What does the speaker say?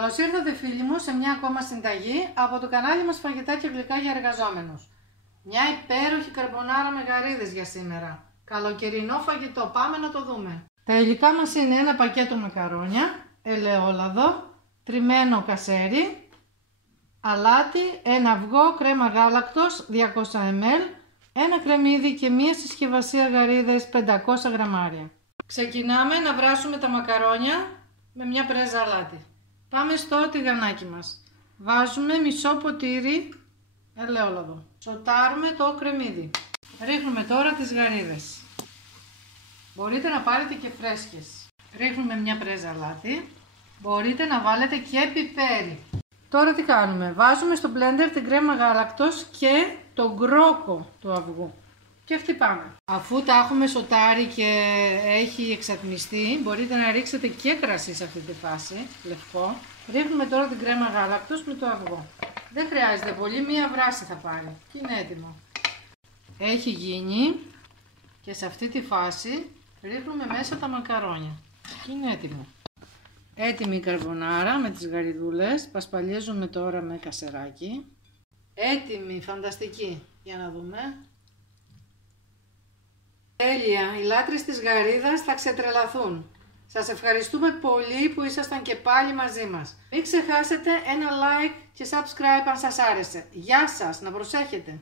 Καλώς ήρθατε φίλοι μου σε μια ακόμα συνταγή από το κανάλι μας Φαγητά και Γλυκά για Εργαζόμενους. Μια υπέροχη καρμπονάρα με γαρίδες για σήμερα. Καλοκαιρινό φαγητό, πάμε να το δούμε. Τα υλικά μας είναι ένα πακέτο μακαρόνια, ελαιόλαδο, τριμμένο κασέρι, αλάτι, ένα αυγό, κρέμα γάλακτος 200 ml, ένα κρεμμύδι και μία συσκευασία γαρίδες 500 γραμμάρια. Ξεκινάμε να βράσουμε τα μακαρόνια με μια πρέζα αλάτι. Πάμε στο τηγανάκι μας. Βάζουμε μισό ποτήρι ελαιόλαδο. Σοτάρουμε το κρεμμύδι. Ρίχνουμε τώρα τις γαρίδες. Μπορείτε να πάρετε και φρέσκες. Ρίχνουμε μια πρέζα αλάτι. Μπορείτε να βάλετε και πιπέρι. Τώρα τι κάνουμε? Βάζουμε στο μπλέντερ την κρέμα γάλακτος και τον γκρόκο του αυγού. Και χτυπάμε. Αφού τα έχουμε σοτάρει και έχει εξατμιστεί, μπορείτε να ρίξετε και κρασί σε αυτή τη φάση, λευκό. Ρίχνουμε τώρα την κρέμα γάλακτος με το αυγό. Δεν χρειάζεται πολύ, μία βράση θα πάρει και είναι έτοιμο. Έχει γίνει και σε αυτή τη φάση ρίχνουμε μέσα τα μακαρόνια και είναι έτοιμο. Έτοιμη η καρμπονάρα με τις γαριδούλες, πασπαλιέζουμε τώρα με κασεράκι. Έτοιμη, φανταστική, για να δούμε. Τέλεια, οι λάτρεις της γαρίδας θα ξετρελαθούν. Σας ευχαριστούμε πολύ που ήσασταν και πάλι μαζί μας. Μην ξεχάσετε ένα like και subscribe αν σας άρεσε. Γεια σας, να προσέχετε.